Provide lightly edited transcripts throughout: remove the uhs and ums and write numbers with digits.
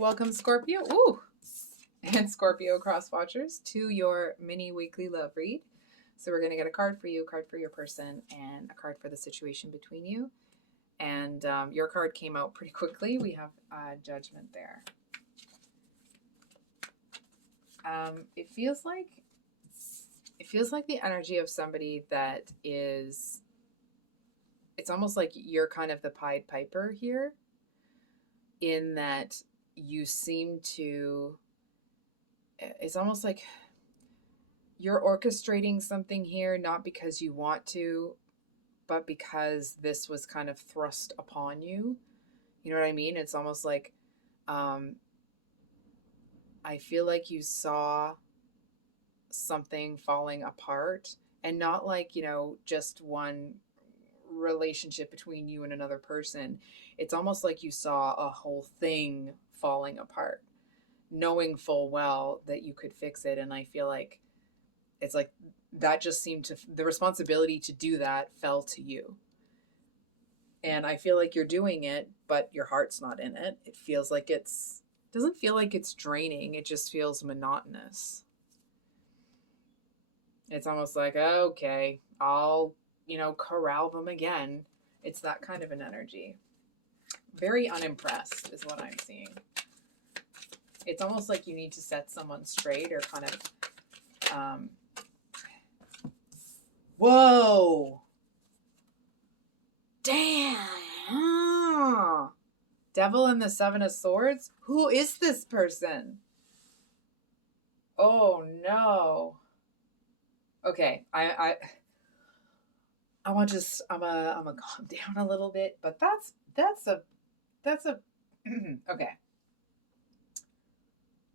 Welcome, Scorpio. Ooh, and Scorpio cross watchers to your mini weekly love read. So we're going to get a card for you, a card for your person, and a card for the situation between you. And your card came out pretty quickly. We have judgment there. It feels like the energy of somebody that is. It's almost like you're kind of the Pied Piper here, in that you seem to. It's almost like you're orchestrating something here, not because you want to, but because this was kind of thrust upon you. You know what I mean? It's almost like I feel like you saw something falling apart, and not like, just one relationship between you and another person. It's almost like you saw a whole thing falling apart, knowing full well that you could fix it. And I feel like it's like that just seemed to, the responsibility to do that fell to you. And I feel like you're doing it, but your heart's not in it. It feels like doesn't feel like it's draining. It just feels monotonous. It's almost like, okay, I'll, corral them again. It's that kind of an energy. Very unimpressed is what I'm seeing. It's almost like you need to set someone straight, or kind of, whoa, damn. Devil and the Seven of Swords? Who is this person? Oh no. Okay, I'm gonna calm down a little bit, but that's a okay.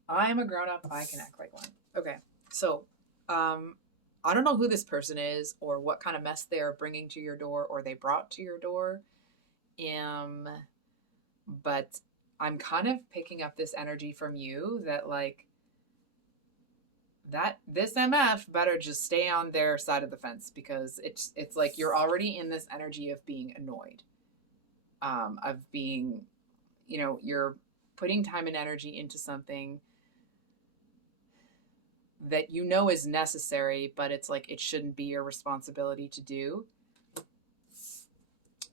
I'm a grown up. I can act like one. Okay, so I don't know who this person is, or what kind of mess they are bringing to your door, or they brought to your door. But I'm kind of picking up this energy from you that, like, that this MF better just stay on their side of the fence, because it's like you're already in this energy of being annoyed, of being, you're putting time and energy into something that is necessary, but it's like it shouldn't be your responsibility to do.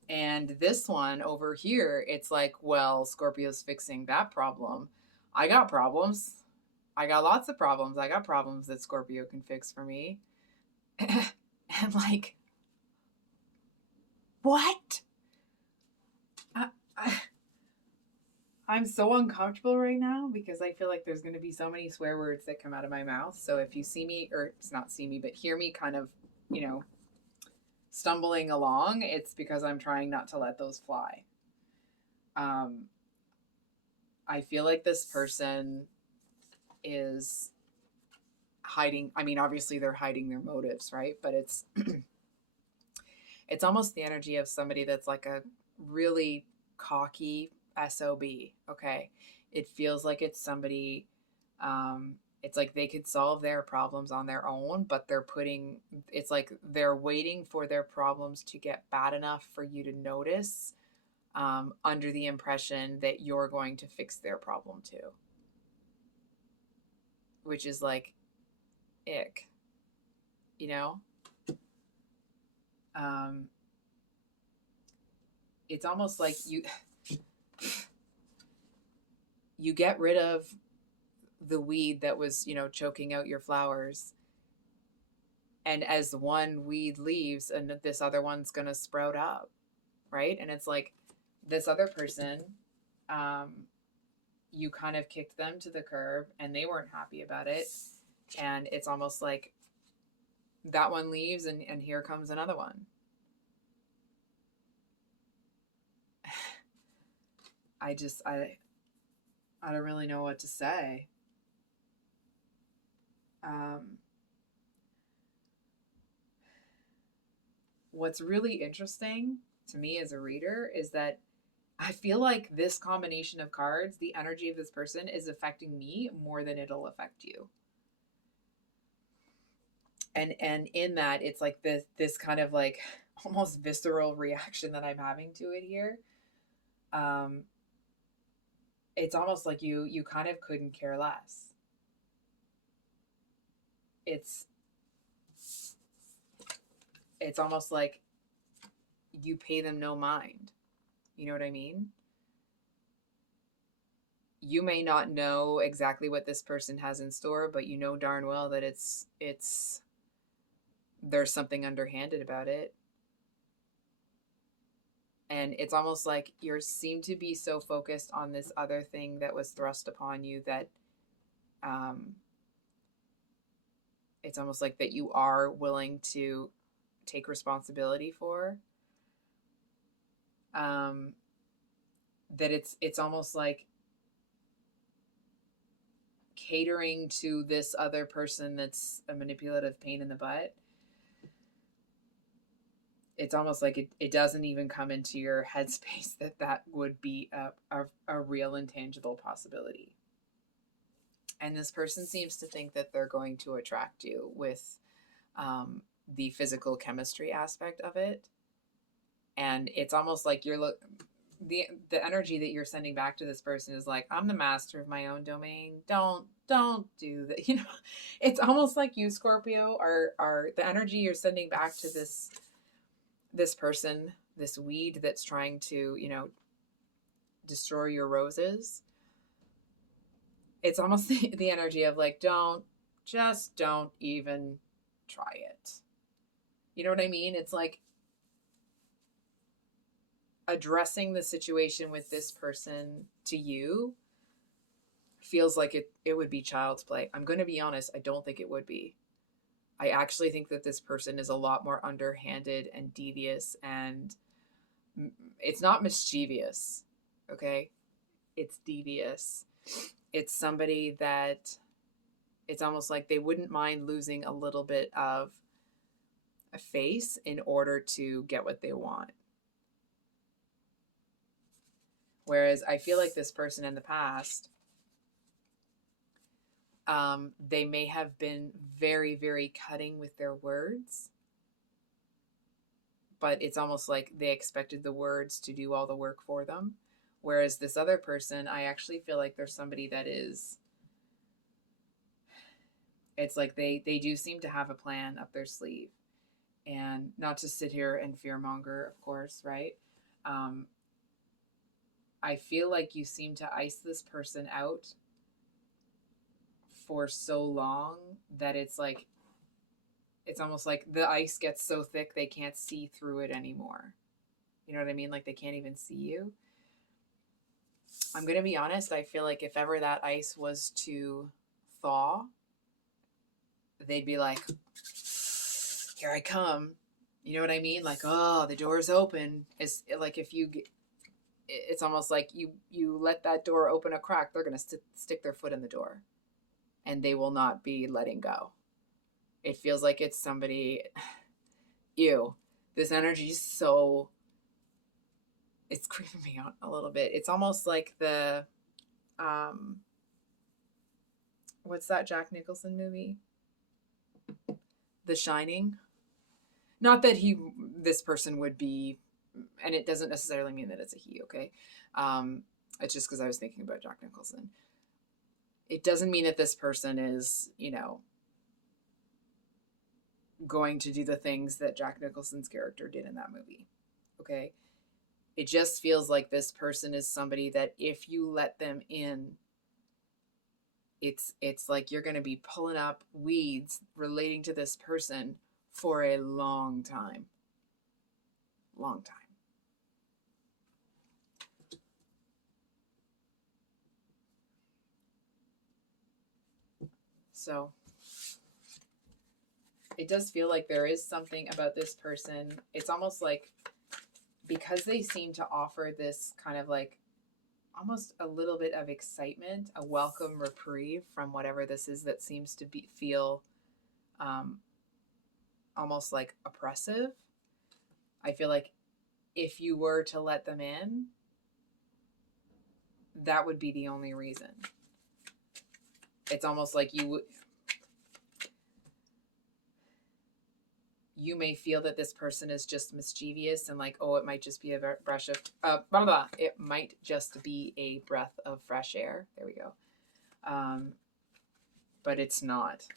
And this one over here, it's like, well, Scorpio's fixing that problem. I got problems. I got lots of problems. I got problems that Scorpio can fix for me. And like, what? I'm so uncomfortable right now, because I feel like there's going to be so many swear words that come out of my mouth. So if you see me, or it's not see me, but hear me kind of, stumbling along, it's because I'm trying not to let those fly. I feel like this person is hiding. I mean, obviously they're hiding their motives, right? But it's it's almost the energy of somebody that's like a really cocky SOB. Okay, it feels like it's somebody, it's like they could solve their problems on their own, but it's like they're waiting for their problems to get bad enough for you to notice, under the impression that you're going to fix their problem too, which is like, ick, you know? It's almost like you get rid of the weed that was, choking out your flowers. And as one weed leaves, and this other one's going to sprout up, right? And it's like this other person, you kind of kicked them to the curb, and they weren't happy about it. And it's almost like that one leaves, and here comes another one. I don't really know what to say. What's really interesting to me as a reader is that I feel like this combination of cards, the energy of this person, is affecting me more than it'll affect you. And in that, it's like this kind of like almost visceral reaction that I'm having to it here. it's almost like you kind of couldn't care less. It's it's almost like you pay them no mind. You know what I mean? You may not know exactly what this person has in store, but you know darn well that it's there's something underhanded about it. And it's almost like you seem to be so focused on this other thing that was thrust upon you that um, it's almost like that you are willing to take responsibility for. Um, that it's almost like catering to this other person that's a manipulative pain in the butt. It's almost like it doesn't even come into your headspace that that would be a real intangible possibility. And this person seems to think that they're going to attract you with the physical chemistry aspect of it. And it's almost like the energy that you're sending back to this person is like, I'm the master of my own domain. Don't do that. You know, it's almost like you, Scorpio, are the energy you're sending back to this person, this weed that's trying to, you know, destroy your roses. It's almost the energy of like, don't even try it. You know what I mean? It's like addressing the situation with this person to you feels like it would be child's play. I'm going to be honest, I don't think it would be. I actually think that this person is a lot more underhanded and devious, and it's not mischievous, okay? It's devious. It's somebody that it's almost like they wouldn't mind losing a little bit of a face in order to get what they want. Whereas I feel like this person in the past, they may have been very, very cutting with their words, but it's almost like they expected the words to do all the work for them. Whereas this other person, I actually feel like there's somebody that is, it's like they do seem to have a plan up their sleeve. And not to sit here and fearmonger, of course, right? I feel like you seem to ice this person out for so long that it's like, it's almost like the ice gets so thick they can't see through it anymore. You know what I mean? Like they can't even see you. I'm going to be honest. I feel like if ever that ice was to thaw, they'd be like, here I come. You know what I mean? Like, oh, the door's open. It's like if you, it's almost like you let that door open a crack, they're going to stick their foot in the door and they will not be letting go. It feels like it's somebody, ew, this energy is so, it's creeping me out a little bit. It's almost like the, what's that Jack Nicholson movie? The Shining. Not that this person would be, and it doesn't necessarily mean that it's a he, okay? It's just because I was thinking about Jack Nicholson. It doesn't mean that this person is, you know, going to do the things that Jack Nicholson's character did in that movie, okay? It just feels like this person is somebody that if you let them in, it's like you're going to be pulling up weeds relating to this person for a long time. Long time. So it does feel like there is something about this person. It's almost like because they seem to offer this kind of like almost a little bit of excitement, a welcome reprieve from whatever this is that seems to feel almost like oppressive. I feel like if you were to let them in, that would be the only reason. It's almost like you you may feel that this person is just mischievous and like, oh, it might just be a brush of blah, blah, blah. It might just be a breath of fresh air. There we go. But it's not.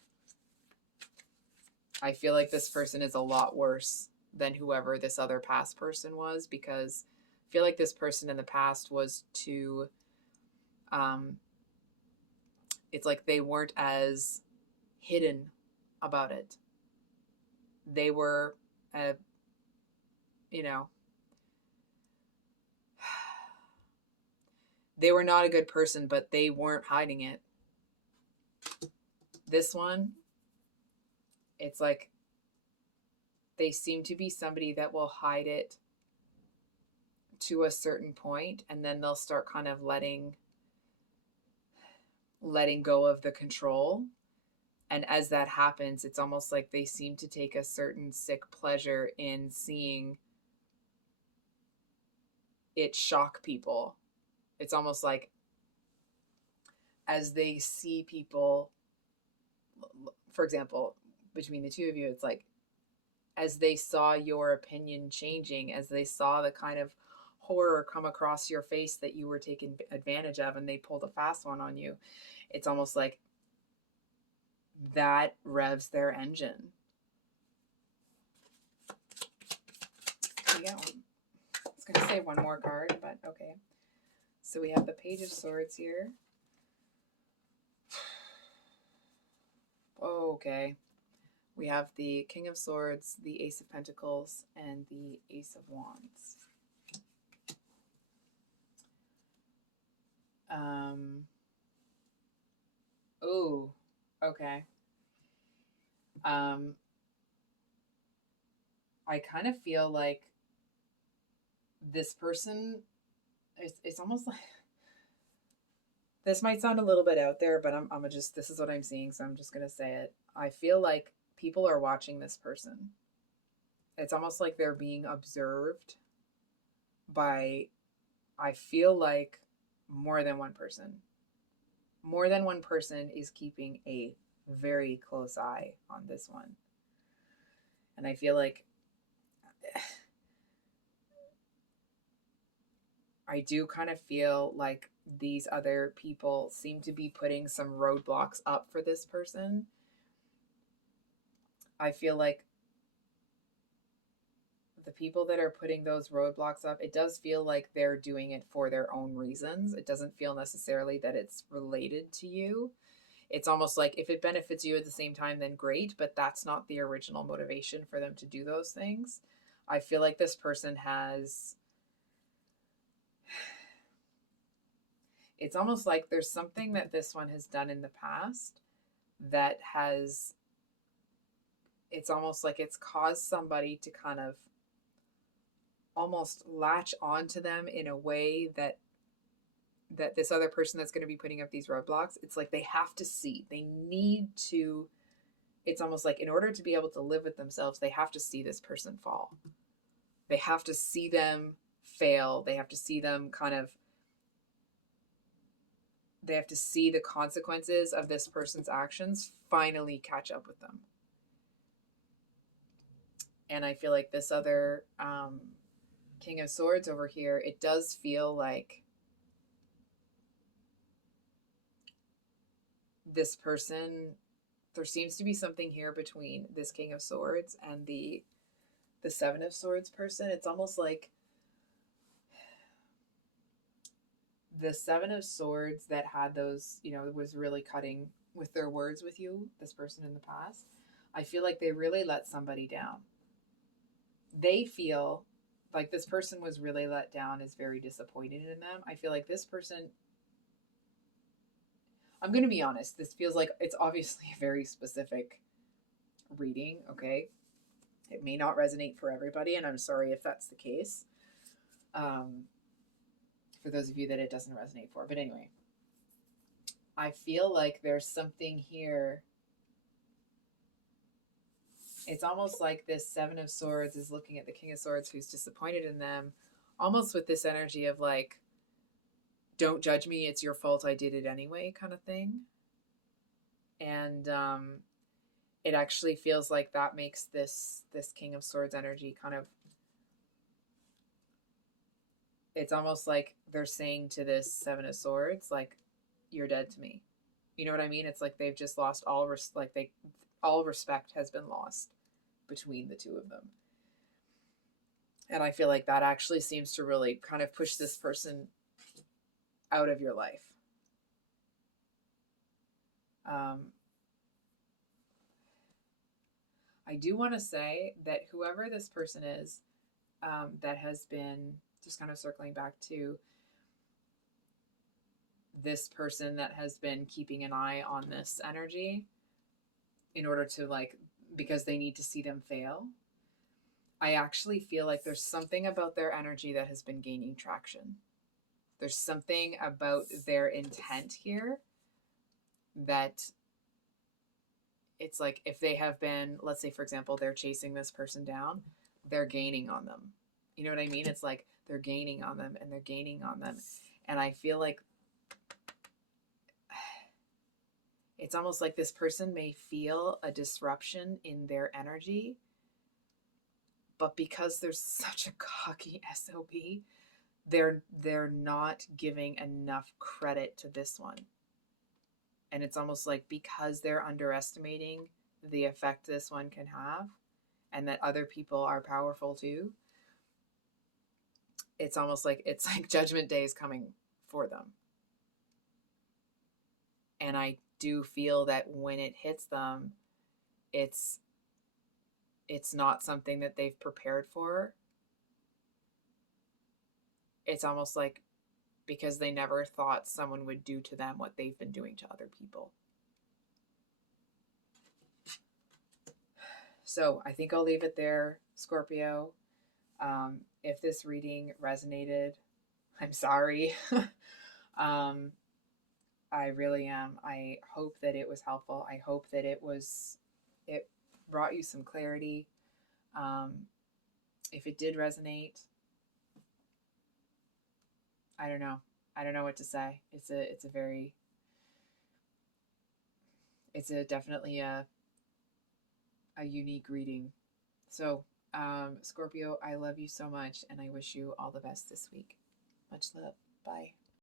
I feel like this person is a lot worse than whoever this other past person was, because I feel like this person in the past was too, it's like they weren't as hidden about it. They were, you know, they were not a good person, but they weren't hiding it. This one, it's like they seem to be somebody that will hide it to a certain point, and then they'll start kind of letting go of the control. And as that happens, it's almost like they seem to take a certain sick pleasure in seeing it shock people. It's almost like as they see people, for example, between the two of you, it's like as they saw your opinion changing, as they saw the kind of horror come across your face that you were taken advantage of and they pulled a fast one on you, it's almost like that revs their engine. Yeah, I was going to say one more card, but okay. So we have the Page of Swords here. Okay. We have the King of Swords, the Ace of Pentacles, and the Ace of Wands. Oh, okay. I kind of feel like this person, it's almost like, this might sound a little bit out there, but I'm gonna just, this is what I'm seeing, so I'm just gonna say it. I feel like people are watching this person. It's almost like they're being observed by, I feel like, more than one person. More than one person is keeping a very close eye on this one. And I feel like I do kind of feel like these other people seem to be putting some roadblocks up for this person. I feel like the people that are putting those roadblocks up, it does feel like they're doing it for their own reasons. It doesn't feel necessarily that it's related to you. It's almost like if it benefits you at the same time, then great, but that's not the original motivation for them to do those things. I feel like this person has, it's almost like there's something that this one has done in the past that has, it's almost like it's caused somebody to kind of almost latch onto them in a way that this other person that's going to be putting up these roadblocks, it's like they have to see, they need to, it's almost like in order to be able to live with themselves, they have to see this person fall. They have to see them fail. They have to see them kind of, they have to see the consequences of this person's actions finally catch up with them. And I feel like this other King of Swords over here, it does feel like this person, there seems to be something here between this King of Swords and the Seven of Swords person. It's almost like the Seven of Swords that had those, was really cutting with their words with you, this person in the past. I feel like they really let somebody down. They feel like this person was really let down, is very disappointed in them. I feel like this person, I'm going to be honest, this feels like it's obviously a very specific reading, okay? It may not resonate for everybody, and I'm sorry if that's the case. For those of you that it doesn't resonate for. But anyway, I feel like there's something here. It's almost like this Seven of Swords is looking at the King of Swords who's disappointed in them, almost with this energy of like, don't judge me, it's your fault, I did it anyway kind of thing. And it actually feels like that makes this King of Swords energy kind of, it's almost like they're saying to this Seven of Swords, like, you're dead to me. You know what I mean? It's like they've just lost all respect has been lost between the two of them. And I feel like that actually seems to really kind of push this person out of your life. I do want to say that whoever this person is, that has been, just kind of circling back to this person that has been keeping an eye on this energy in order to, like, because they need to see them fail. I actually feel like there's something about their energy that has been gaining traction. There's something about their intent here that it's like if they have been, let's say, for example, they're chasing this person down, they're gaining on them. You know what I mean? It's like they're gaining on them and they're gaining on them. And I feel like it's almost like this person may feel a disruption in their energy, but because there's such a cocky SOB, they're not giving enough credit to this one. And it's almost like because they're underestimating the effect this one can have and that other people are powerful too, it's almost like it's like Judgment Day is coming for them. And I do feel that when it hits them, it's not something that they've prepared for. It's almost like because they never thought someone would do to them what they've been doing to other people. So I think I'll leave it there, Scorpio. If this reading resonated, I'm sorry. I really am. I hope that it was helpful. I hope that it brought you some clarity. If it did resonate, I don't know. I don't know what to say. It's definitely a unique reading. So, Scorpio, I love you so much and I wish you all the best this week. Much love. Bye.